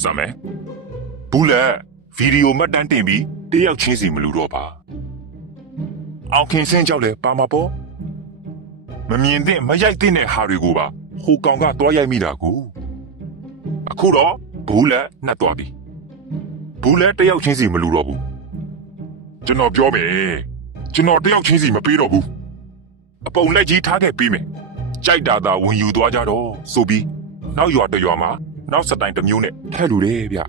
စမ်းမယ်ဘူးလက်ဗီဒီယိုမှတ်တမ်းတင်ပြီးတယောက်ချင်းစီမလူတော့ပါအောင်ခင်စင်းကြောက်လဲပါမှာပေါ့မမြင်သင့်မရိုက်သင့်တဲ့ဟာတွေကိုပါဟိုကောင်ကတွားရိုက်မိတာကိုအခုတော့ဘူးလက်နှက်သွားပြီဘူးလက်တယောက်ချင်းစီမလူတော့ဘူးကျွန်တော်ပြောမယ်ကျွန်တော်တယောက်ချင်းစီမပေးတော့ဘူးအပုံလက်ကြီးထားခဲ့ပေးမယ်ကြိုက်တာသာဝင်ယူသွားကြတော့ဆိုပြီးနောက်ရွာတစ်ရွာမှာ နောက်စတိုင်တစ်မျိုးနဲ့ထဲလူတယ်ဗျ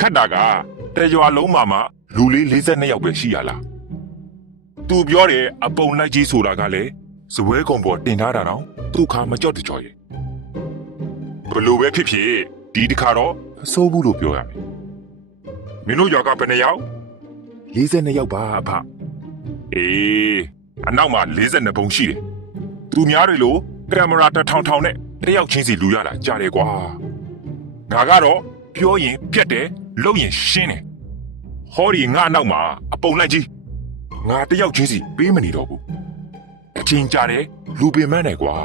ခတ်တာကတရွာလုံးမှာမှလူလေး42ယောက်ပဲရှိရလားသူပြောတယ်အပုံလက်ကြီးဆိုတာကလည်းဇပွဲကုံပေါ်တင်ထားတာတော့သူ့ခါမကြော့တကြော်ရဲ့ဘလို့ပဲဖြစ်ဖြစ်ဒီတစ်ခါတော့အဆိုးဘူးလို့ပြောရမယ်မင်းတို့ရွာကဘယ်နှယောက်42ယောက်ပါအဖအေးအနောက်မှာ42ပုံရှိတယ်သူများတွေလို့ကင်မရာတစ်ထောင်ထောင်နဲ့ တယောက်ချင်းစီလူရတာကြားတယ်ကွာငါကတော့ပြောရင်ပြက်တယ်လုပ်ရင်ရှင်းတယ်ဟောဒီငါအနောက်မှာအပုံလိုက်ကြီးငါတယောက်ချင်းစီပေးမနေတော့ဘူးအချင်းကြတယ်လူပင်မန်းတယ်ကွာ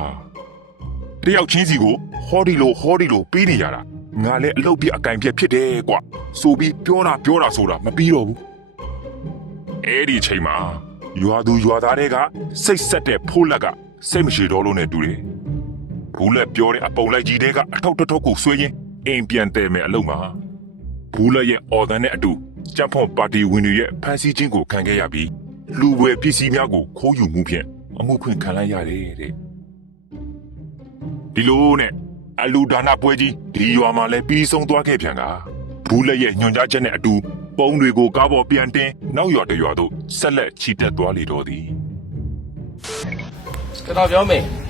တယောက်ချင်းစီကိုဟောဒီလိုဟောဒီလိုပေးနေရတာငါလည်းအလုပ်ပြအကင်ပြက်ဖြစ်တယ်ကွာဆိုပြီးပြောတာပြောတာဆိုတာမပြီးတော့ဘူးအဲ့ဒီအချိန်မှာရွာသူရွာသားတွေကစိတ်ဆက်တဲ့ဖိုးလက်ကစိတ်မရှိတော့လို့နဲ့တူတယ် ဘူးလက်ပြောတဲ့အပုံလိုက်ကြီးတွေကအထောက်တစ်ထောက်ကိုဆွဲရင်းအိမ်ပြန်တယ်မယ်အလုံးမှာဘူးလက်ရဲ့အော်ဒန်နဲ့အတူကြက်ဖွန်ပါတီဝင်တွေရဲ့ဖန်ဆီးခြင်းကိုခံခဲ့ရပြီးလူဝယ်ပစ္စည်းများကိုခိုးယူမှုဖြင့်အမှုခွင့်ခံလိုက်ရတယ်တဲ့ဒီလိုနဲ့အလူဒါနာပွဲကြီးဒီရွာမှာလည်းပြီးဆုံးသွားခဲ့ပြန်ကဘူးလက်ရဲ့ညွန်ကြားချက်နဲ့အတူပုံတွေကိုကားပေါ်ပြန်တင်နောက်ရွာတစ်ရွာသို့ဆက်လက်ချီတက်သွားလေတော့သည်ကျွန်တော်ပြောမယ်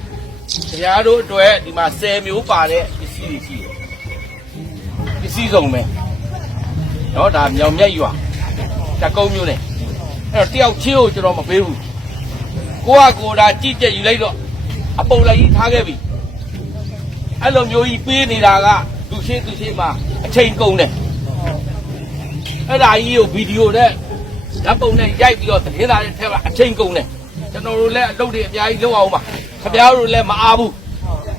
ခင်ဗျားတို့အတွက်ဒီမှာ10မျိုးပါတဲ့ပစ္စည်းတွေရှိတယ်ပစ္စည်းစုံပဲနော်ဒါမြောင်မြတ်ရွာတကုံးမျိုးနဲ့အဲ့တော့တယောက်ချင်းကိုကျွန်တော်မပေးဘူးကိုကကိုဒါကြည့်ကြယူလိုက်တော့အပုံလိုက်ကြီးထားခဲ့ပြီအဲ့လိုမျိုးကြီးပေးနေတာကသူရှင်းသူရှင်းမှာအချိန်ကုန်တယ်အဲ့ဒါကြီးကိုဗီဒီယိုနဲ့ဓာတ်ပုံနဲ့ရိုက်ပြီးတော့သတင်းစာနဲ့ထည့်ပါအချိန်ကုန်တယ်ကျွန်တော်တို့လည်းအလုပ်တွေအများကြီးလုပ်အောင်ပါ ခင်ဗျားတို့လည်းမအားဘူး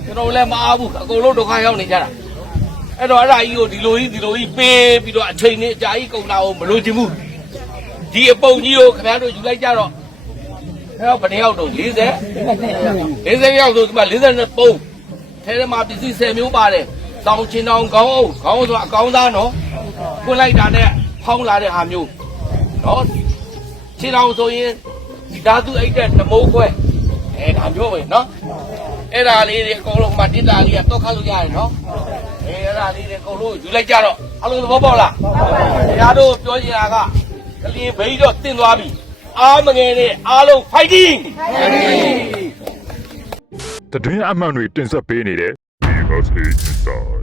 ကျွန်တော်တို့လည်းမအားဘူးအကုန်လုံးဒုက္ခရောက်နေကြတာအဲ့တော့အဲ့ဒါကြီးကိုဒီလိုကြီးဒီလိုကြီးပေးပြီးတော့အချိန်နဲ့အကြာကြီးကုန်တာကိုမလိုချင်ဘူးဒီအပုံကြီးကိုခင်ဗျားတို့ယူလိုက်ကြတော့အဲ့တော့ဘယ်နှစ်ယောက်တော့40 40ယောက်ဆိုဒီမှာ40နဲ့ပုံထဲထဲမှာပစ္စည်း10မျိုးပါတယ်တောင်ချင်းတောင်ခေါင်းအုပ်ခေါင်းဆိုတာအကောင်းသားနော်ခွင့်လိုက်တာနဲ့ဖောင်းလာတဲ့ဟာမျိုးနော်ခြေတော်ဆိုရင်ဒီဓာတုအိတ်တဲ့နမိုးခွဲ အဲဒါမျိုးပဲနော်အဲ့ဒါလေးတွေအကုန်လုံးမှတစ်တာလေးကတော့ခတ်လို့ရတယ်နော်အဲအဲ့ဒါလေးတွေအကုန်လုံးယူလိုက်ကြတော့အလုံးသဘောပေါက်လားခင်ဗျားတို့ပြောချင်တာကကလင်းဘိန်းတော့တင်သွားပြီအားမငယ်နဲ့အားလုံး fighting တတွင်းအမှန်တွေတင်ဆက်ပေးနေတဲ့ Because Inside